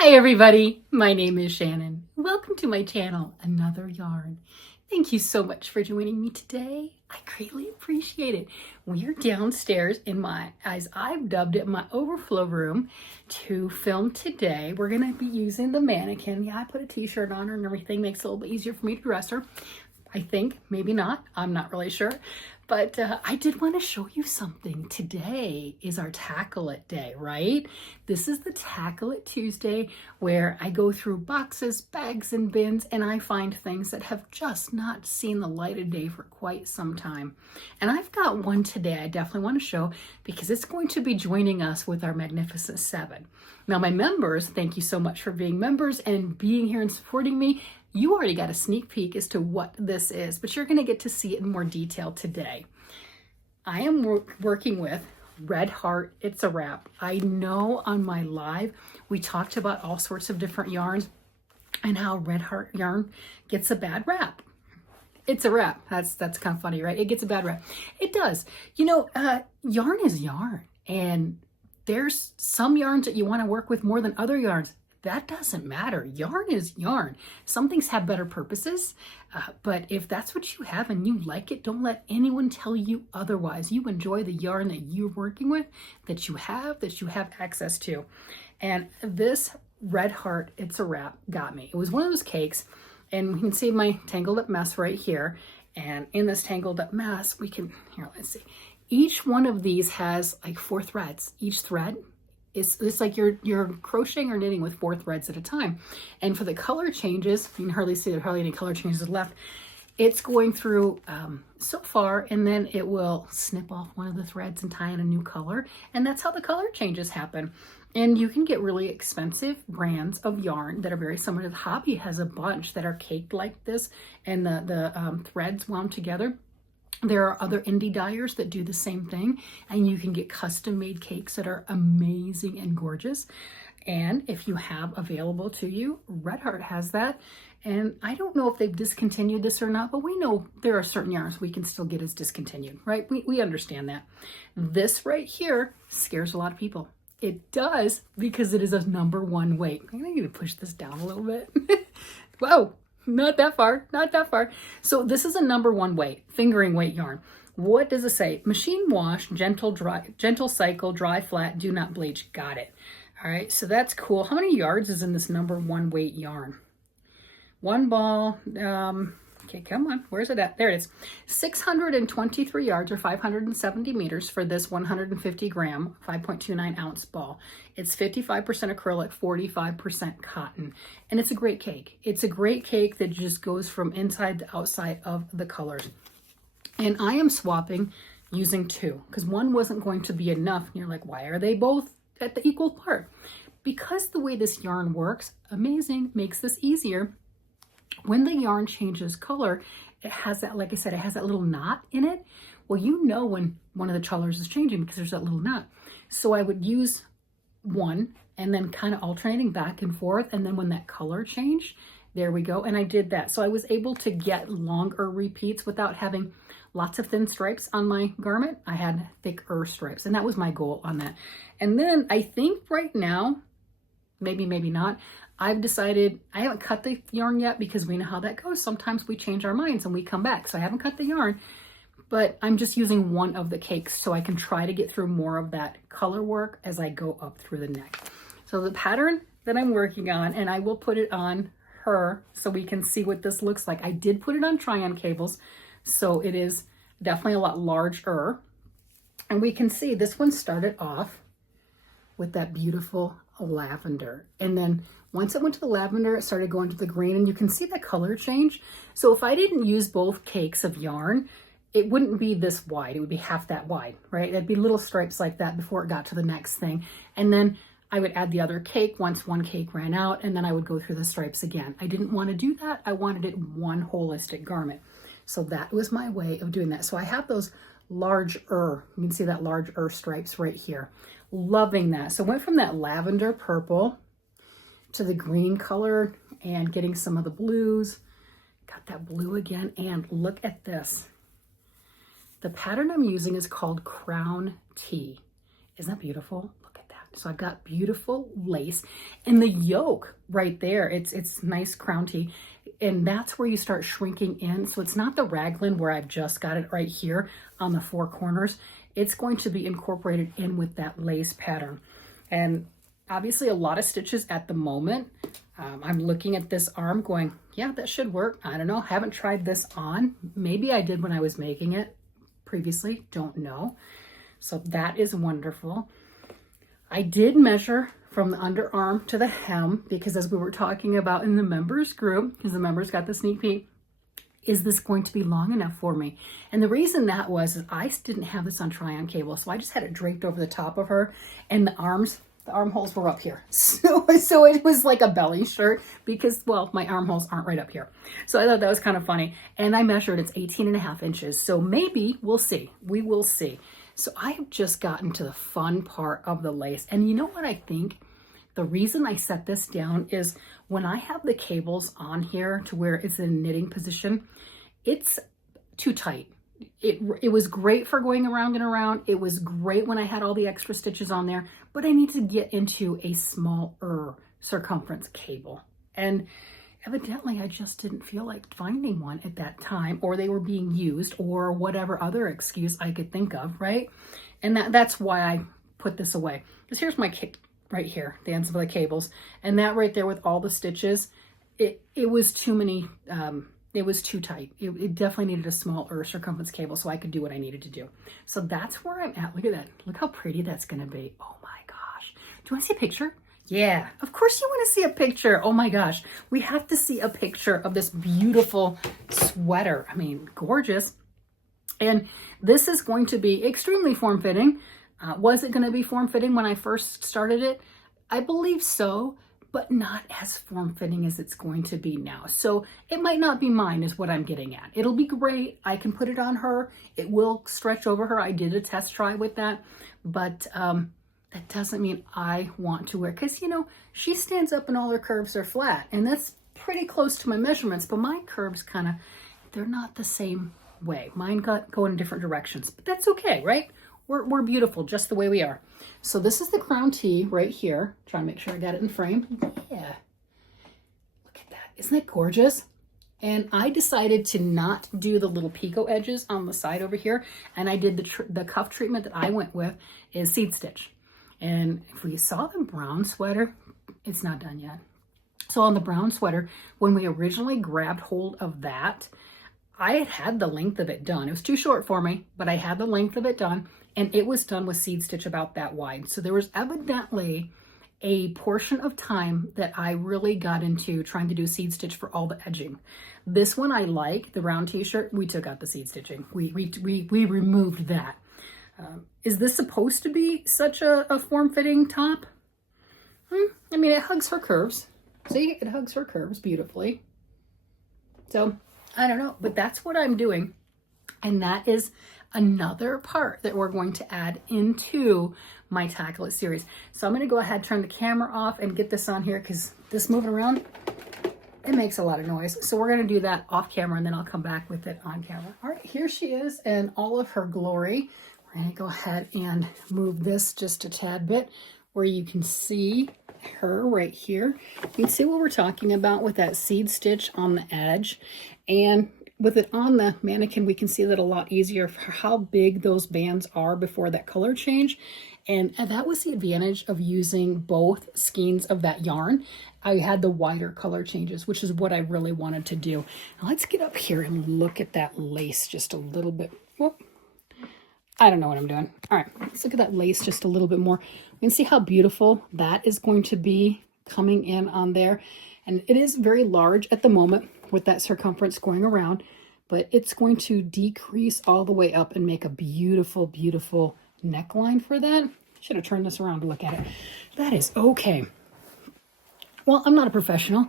Hi everybody, my name is Shannon. Welcome to my channel, Another Yarn. Thank you so much for joining me today. I greatly appreciate it. We are downstairs in my, as I've dubbed it, my overflow room to film today. We're gonna be using the mannequin. Yeah, I put a t-shirt on her and everything, makes it a little bit easier for me to dress her. I think, maybe not, I'm not really sure. But I did want to show you something. Today is our Tackle It Day, right? This is the Tackle It Tuesday where I go through boxes, bags, and bins, and I find things that have just not seen the light of day for quite some time. And I've got one today I definitely want to show because it's going to be joining us with our Magnificent Seven. Now, my members, thank you so much for being members and being here and supporting me. You already got a sneak peek as to what this is, but you're going to get to see it in more detail today. I am working with Red Heart, It's a Wrap. I know on my live, we talked about all sorts of different yarns and how Red Heart yarn gets a bad rap. It's a wrap. That's kind of funny, right? It gets a bad rap. It does. You know, yarn is yarn, and there's some yarns that you want to work with more than other yarns. That doesn't matter. Yarn is yarn. Some things have better purposes, but if that's what you have and you like it, don't let anyone tell you otherwise. You enjoy the yarn that you're working with, that you have access to. And this Red Heart, It's a Wrap got me. It was one of those cakes, and we can see my tangled up mess right here. And in this tangled up mess, we can, here, let's see. Each one of these has like 4 threads. Each thread, it's like you're crocheting or knitting with 4 threads at a time. And for the color changes, you can hardly see there hardly any color changes left. It's going through so far, and then it will snip off one of the threads and tie in a new color. And that's how the color changes happen. And you can get really expensive brands of yarn that are very similar to the Hobby has a bunch that are caked like this, and the threads wound together. There are other indie dyers that do the same thing, and you can get custom made cakes that are amazing and gorgeous. And if you have available to you, Red Heart has that. And I don't know if they've discontinued this or not, but we know there are certain yarns we can still get as discontinued, right? We understand that. This right here scares a lot of people. It does, because it is a #1 weight. I'm gonna need to push this down a little bit. Whoa. Not that far, not that far. So this is a #1 weight, fingering weight yarn. What does it say? Machine wash, gentle cycle, dry flat, do not bleach. Got it. All right, so that's cool. How many yards is in this #1 weight yarn? 1 ball, okay, come on, where's it at? There it is. 623 yards or 570 meters for this 150 gram, 5.29 ounce ball. It's 55% acrylic, 45% cotton. And it's a great cake. It's a great cake that just goes from inside to outside of the colors. And I am swapping using 2 because 1 wasn't going to be enough. And you're like, why are they both at the equal part? Because the way this yarn works, amazing, makes this easier. When the yarn changes color, it has that, like I said, it has that little knot in it. Well, you know when one of the colors is changing because there's that little knot. So I would use 1 and then kind of alternating back and forth. And then when that color changed, there we go. And I did that. So I was able to get longer repeats without having lots of thin stripes on my garment. I had thicker stripes, and that was my goal on that. And then I think right now, maybe not, I've decided, I haven't cut the yarn yet because we know how that goes. Sometimes we change our minds and we come back. So I haven't cut the yarn, but I'm just using 1 of the cakes so I can try to get through more of that color work as I go up through the neck. So the pattern that I'm working on, and I will put it on her so we can see what this looks like. I did put it on try-on cables, so it is definitely a lot larger. And we can see this one started off with that beautiful lavender. And then once it went to the lavender, it started going to the green, and you can see the color change. So if I didn't use both cakes of yarn, it wouldn't be this wide. It would be half that wide, right? It'd be little stripes like that before it got to the next thing. And then I would add the other cake once one cake ran out, and then I would go through the stripes again. I didn't want to do that. I wanted it one holistic garment. So that was my way of doing that. So I have those larger, you can see that larger stripes right here. Loving that. So I went from that lavender purple to the green color and getting some of the blues. Got that blue again, and look at this. The pattern I'm using is called Crown Tea. Isn't that beautiful? Look at that. So I've got beautiful lace, and the yoke right there, it's nice crown tee, and that's where you start shrinking in. So it's not the raglan where I've just got it right here on the four corners. It's going to be incorporated in with that lace pattern. And obviously a lot of stitches at the moment. I'm looking at this arm going, yeah, that should work. I don't know, haven't tried this on. Maybe I did when I was making it previously, don't know. So that is wonderful. I did measure from the underarm to the hem, because as we were talking about in the members group, because the members got the sneak peek, is this going to be long enough for me? And the reason that was is I didn't have this on try-on cable, so I just had it draped over the top of her, and the armholes were up here. So it was like a belly shirt because, well, my armholes aren't right up here. So I thought that was kind of funny. And I measured, it's 18.5 inches. So maybe we'll see. We will see. So I have just gotten to the fun part of the lace. And you know what I think? The reason I set this down is when I have the cables on here to where it's in knitting position, it's too tight. It was great for going around and around. It was great when I had all the extra stitches on there, but I need to get into a smaller circumference cable. And evidently I just didn't feel like finding one at that time, or they were being used, or whatever other excuse I could think of, right? And that's why I put this away. Because here's my kit right here, the ends of the cables. And that right there with all the stitches, it was too many, it was too tight. It definitely needed a smaller circumference cable so I could do what I needed to do. So that's where I'm at. Look at that. Look how pretty that's going to be. Oh my gosh. Do you want to see a picture? Yeah, of course you want to see a picture. Oh my gosh. We have to see a picture of this beautiful sweater. I mean, gorgeous. And this is going to be extremely form-fitting. Was it going to be form-fitting when I first started it? I believe so, but not as form-fitting as it's going to be now. So it might not be mine is what I'm getting at. It'll be great. I can put it on her. It will stretch over her. I did a test try with that, but that doesn't mean I want to wear, because, you know, she stands up and all her curves are flat, and that's pretty close to my measurements, but my curves kind of, they're not the same way. Mine go in different directions, but that's okay, right? We're beautiful just the way we are. So this is the crown tee right here. Trying to make sure I got it in frame. Yeah. Look at that. Isn't that gorgeous? And I decided to not do the little picot edges on the side over here. And I did the cuff treatment that I went with is seed stitch. And if we saw the brown sweater, it's not done yet. So on the brown sweater, when we originally grabbed hold of that, I had the length of it done. It was too short for me, but I had the length of it done, and it was done with seed stitch about that wide. So there was evidently a portion of time that I really got into trying to do seed stitch for all the edging. This one I like, the round t-shirt, we took out the seed stitching. We removed that. Is this supposed to be such a form-fitting top? I mean, it hugs her curves. See, it hugs her curves beautifully. So I don't know, but that's what I'm doing. And that is another part that we're going to add into my Tackle It series. So I'm going to go ahead, turn the camera off and get this on here, because this moving around, it makes a lot of noise. So we're going to do that off camera, and then I'll come back with it on camera. All right, here she is in all of her glory. We're going to go ahead and move this just a tad bit where you can see her right here. You can see what we're talking about with that seed stitch on the edge. And with it on the mannequin, we can see that a lot easier for how big those bands are before that color change. And that was the advantage of using both skeins of that yarn. I had the wider color changes, which is what I really wanted to do. Now let's get up here and look at that lace just a little bit. Whoop. I don't know what I'm doing. All right, let's look at that lace just a little bit more. We can see how beautiful that is going to be coming in on there. And it is very large at the moment with that circumference going around, but it's going to decrease all the way up and make a beautiful, beautiful neckline for that. Should have turned this around to look at it. That is okay. Well, I'm not a professional,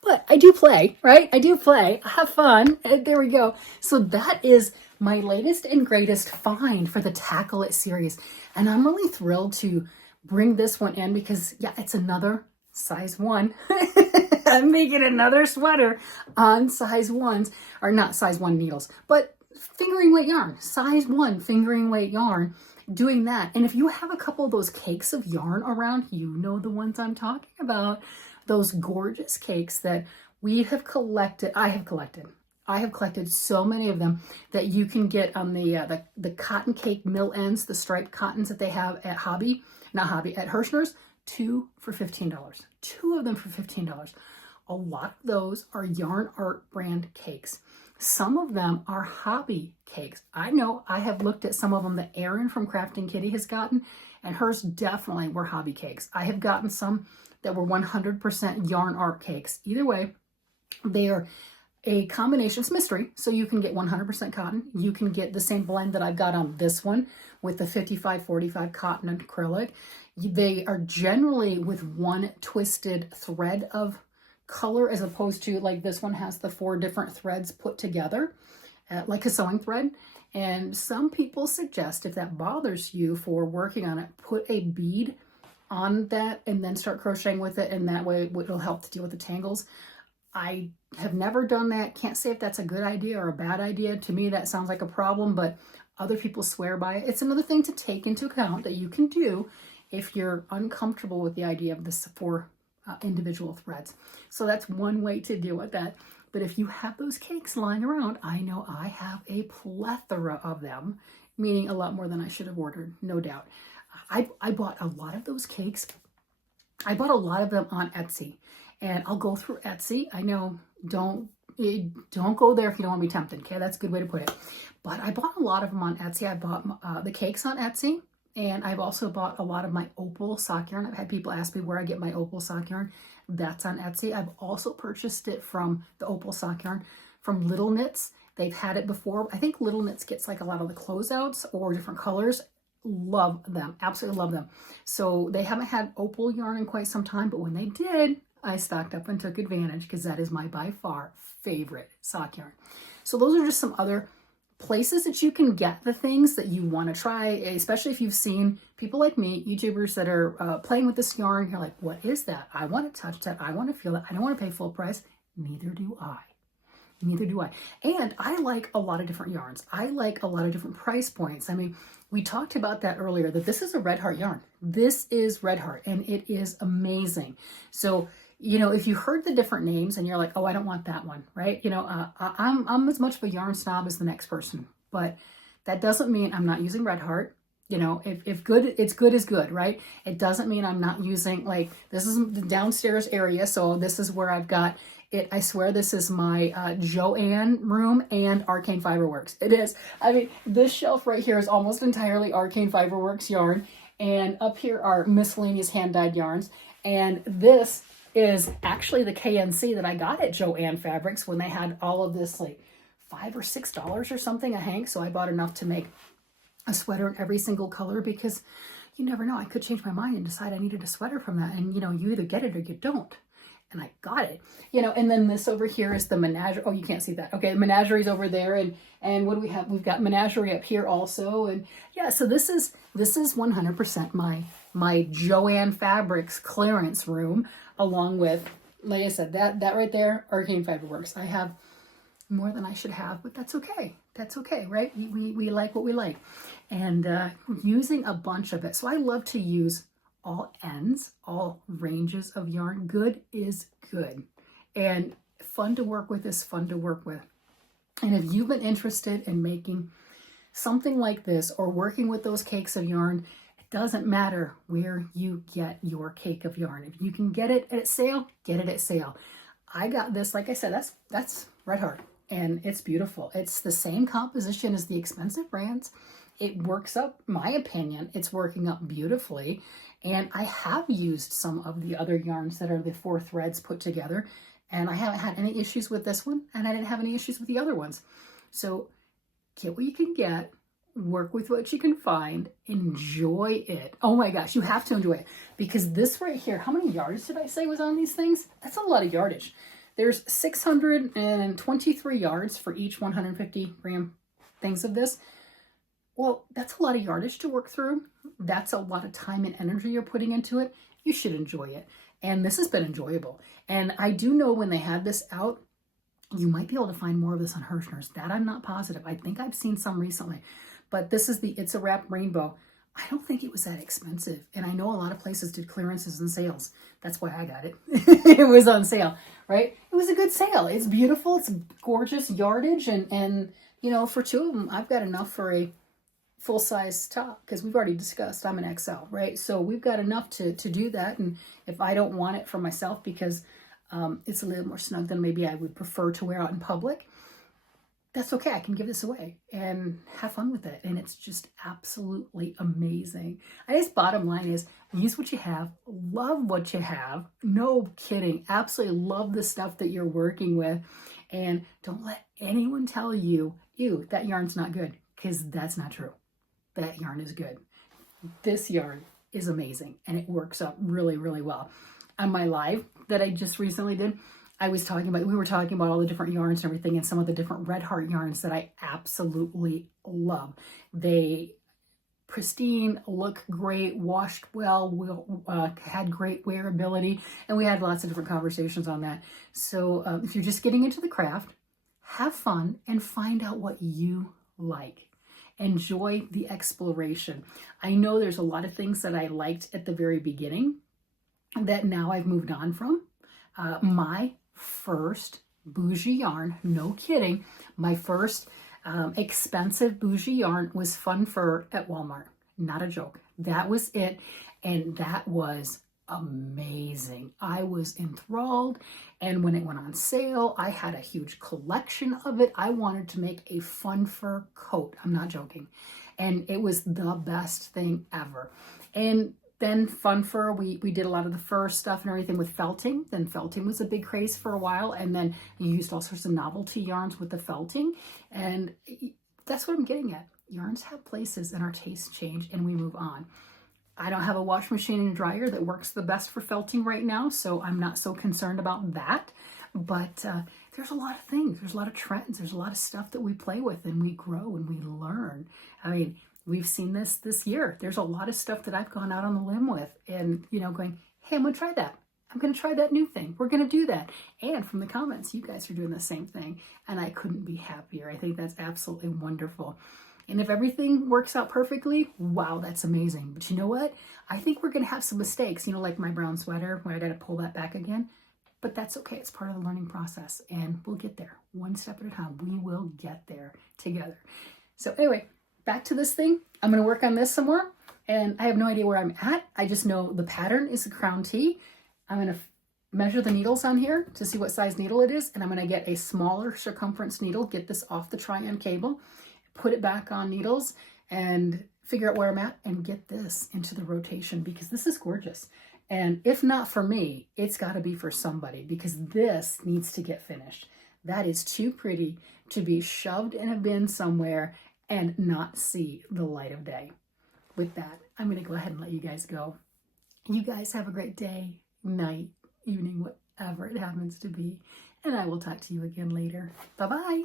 but I do play, right? I do play. I have fun. There we go. So that is my latest and greatest find for the Tackle It series. And I'm really thrilled to bring this one in because, yeah, it's another size 1. I'm making another sweater on size 1s, or not size 1 needles, but fingering weight yarn, size 1 fingering weight yarn. doing that. And if you have a couple of those cakes of yarn around, you know the ones I'm talking about, those gorgeous cakes that we have collected. I have collected so many of them that you can get on the cotton cake mill ends, the striped cottons that they have at at Hirschner's, 2 for $15. 2 of them for $15. A lot of those are Yarn Art brand cakes. Some of them are hobby cakes. I know I have looked at some of them that Erin from Crafting Kitty has gotten, and hers definitely were hobby cakes. I have gotten some that were 100% Yarn Art cakes. Either way, they are a combination. It's mystery, so you can get 100% cotton. You can get the same blend that I've got on this one with the 55-45 cotton and acrylic. They are generally with one twisted thread of color, as opposed to like this one has the 4 different threads put together like a sewing thread. And some people suggest, if that bothers you for working on it, put a bead on that and then start crocheting with it, and that way it'll help to deal with the tangles. I have never done that. Can't say if that's a good idea or a bad idea. To me, that sounds like a problem, but other people swear by it. It's another thing to take into account that you can do if you're uncomfortable with the idea of this 4 individual threads. So that's one way to deal with that. But if you have those cakes lying around, I know I have a plethora of them, meaning a lot more than I should have ordered, no doubt. I bought a lot of those cakes. I bought a lot of them on Etsy, and I'll go through Etsy. I know, don't go there if you don't want to be tempted. Okay, that's a good way to put it. But I bought a lot of them on Etsy. I bought the cakes on Etsy. And I've also bought a lot of my opal sock yarn. I've had people ask me where I get my opal sock yarn. That's on Etsy. I've also purchased it from the opal sock yarn from Little Knits. They've had it before. I think Little Knits gets like a lot of the closeouts or different colors. Love them. Absolutely love them. So they haven't had opal yarn in quite some time, but when they did, I stocked up and took advantage, because that is my by far favorite sock yarn. So those are just some other places that you can get the things that you want to try, especially if you've seen people like me, YouTubers that are playing with this yarn. You're like, what is that? I want to touch that. I want to feel it. I don't want to pay full price. Neither do I. Neither do I. And I like a lot of different yarns. I like a lot of different price points. I mean, we talked about that earlier, that this is a Red Heart yarn. This is Red Heart, and it is amazing. So, you know, if you heard the different names and you're like, oh, I don't want that one, right? You know, I'm as much of a yarn snob as the next person, but that doesn't mean I'm not using Red Heart. You know, if good, it's good is good, right? It doesn't mean I'm not using, like, this is the downstairs area. So this is where I've got it. I swear this is my Joanne room and Arcane Fiberworks. It is. I mean, this shelf right here is almost entirely Arcane Fiberworks yarn. And up here are miscellaneous hand-dyed yarns. And this is actually the KNC that I got at Joanne Fabrics when they had all of this, like $5 or $6 or something a hank. So I bought enough to make a sweater in every single color, because you never know. I could change my mind and decide I needed a sweater from that. And, you know, you either get it or you don't. And I got it, you know. And then this over here is the menagerie. Oh, you can't see that. Okay, menagerie's over there. And what do we have? We've got menagerie up here also. And yeah, so this is 100% my Joanne Fabrics clearance room, along with, like I said, that right there, Arcane Fiberworks. I have more than I should have, but that's okay. That's okay, right? We like what we like. And using a bunch of it. So I love to use all ends, all ranges of yarn. Good is good. And fun to work with is fun to work with. And if you've been interested in making something like this or working with those cakes of yarn, it doesn't matter where you get your cake of yarn. If you can get it at sale, get it at sale. I got this, like I said, that's Red Heart, and it's beautiful. It's the same composition as the expensive brands. It works up, my opinion, it's working up beautifully. And I have used some of the other yarns that are the 4 threads put together, and I haven't had any issues with this one, and I didn't have any issues with the other ones. So get what you can get, work with what you can find, enjoy it. Oh my gosh, you have to enjoy it, because this right here, how many yards did I say was on these things? That's a lot of yardage. There's 623 yards for each 150 gram things of this. Well, that's a lot of yardage to work through. That's a lot of time and energy you're putting into it. You should enjoy it. And this has been enjoyable. And I do know when they had this out, you might be able to find more of this on Hirschner's. That I'm not positive. I think I've seen some recently. But this is the It's a Wrap Rainbow. I don't think it was that expensive. And I know a lot of places did clearances and sales. That's why I got it. It was on sale, right? It was a good sale. It's beautiful. It's gorgeous yardage. And you know, for two of them, I've got enough for a full-size top, because we've already discussed I'm an XL, right? So we've got enough to do that. And if I don't want it for myself because it's a little more snug than maybe I would prefer to wear out in public, that's okay. I can give this away and have fun with it. And it's just absolutely amazing. I guess bottom line is use what you have, love what you have. No kidding. Absolutely love the stuff that you're working with. And don't let anyone tell you, ew, that yarn's not good, because that's not true. That yarn is good. This yarn is amazing and it works out really, really well. On my live that I just recently did, we were talking about all the different yarns and everything, and some of the different Red Heart yarns that I absolutely love. They pristine, look great, washed well, had great wearability, and we had lots of different conversations on that. So if you're just getting into the craft, have fun and find out what you like. Enjoy the exploration. I know there's a lot of things that I liked at the very beginning that now I've moved on from. My first bougie yarn, no kidding, my first expensive bougie yarn was Fun Fur at Walmart. Not a joke. That was it. And that was amazing. I was enthralled. And when it went on sale, I had a huge collection of it. I wanted to make a Fun Fur coat. I'm not joking. And it was the best thing ever. And then Fun Fur, we did a lot of the fur stuff and everything with felting. Then felting was a big craze for a while. And then you used all sorts of novelty yarns with the felting. And that's what I'm getting at. Yarns have places and our tastes change and we move on. I don't have a wash machine and dryer that works the best for felting right now, so I'm not so concerned about that. But there's a lot of things. There's a lot of trends. There's a lot of stuff that we play with and we grow and we learn. I mean, we've seen this year. There's a lot of stuff that I've gone out on the limb with and, you know, going, hey, I'm going to try that. I'm going to try that new thing. We're going to do that. And from the comments, you guys are doing the same thing. And I couldn't be happier. I think that's absolutely wonderful. And if everything works out perfectly, wow, that's amazing. But you know what? I think we're going to have some mistakes, you know, like my brown sweater where I got to pull that back again. But that's okay. It's part of the learning process and we'll get there one step at a time. We will get there together. So anyway, back to this thing. I'm going to work on this some more and I have no idea where I'm at. I just know the pattern is a crown T. I'm going to measure the needles on here to see what size needle it is. And I'm going to get a smaller circumference needle, get this off the try-on cable, put it back on needles and figure out where I'm at and get this into the rotation because this is gorgeous. And if not for me, it's got to be for somebody because this needs to get finished. That is too pretty to be shoved in a bin somewhere and not see the light of day. With that, I'm going to go ahead and let you guys go. You guys have a great day, night, evening, whatever it happens to be. And I will talk to you again later. Bye-bye.